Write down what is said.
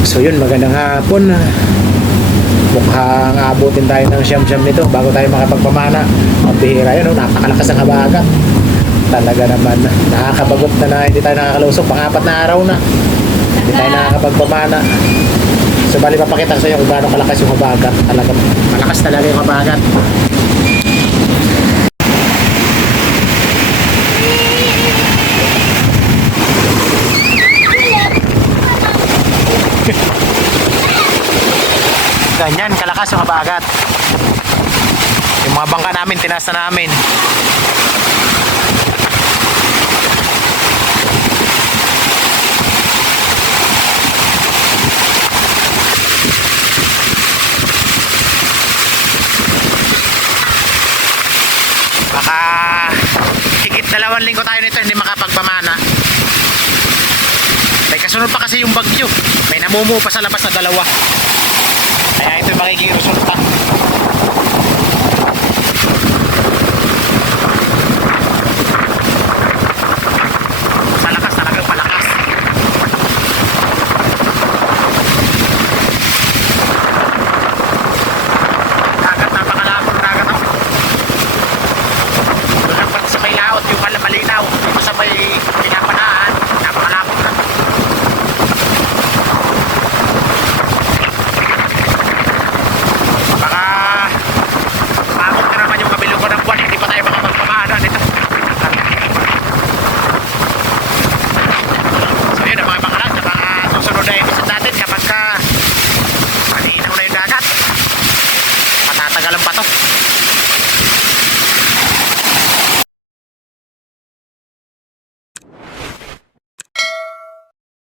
So yun, magandang hapon. Mukhang abutin tayo ng siyam-siyam nito bago tayo makapagpamana. Ang bihira yun, napakalakas ng habagat. Talaga naman, nakakabagot na hindi tayo nakakalusok. Pang-apat na araw na hindi tayo nakakapagpamana. So bali papakita ko sa inyo kung gaano kalakas yung habagat. Talaga, malakas talaga yung habagat. Ganyan, kalakas yung habagat. Yung mga bangka namin, tinaas na namin. Baka higit 2 linggo tayo nito hindi makapagpamana. May kasunod pa kasi yung bagyo. May namumuo pa sa labas na 2. Kaya ito yung magiging resulta.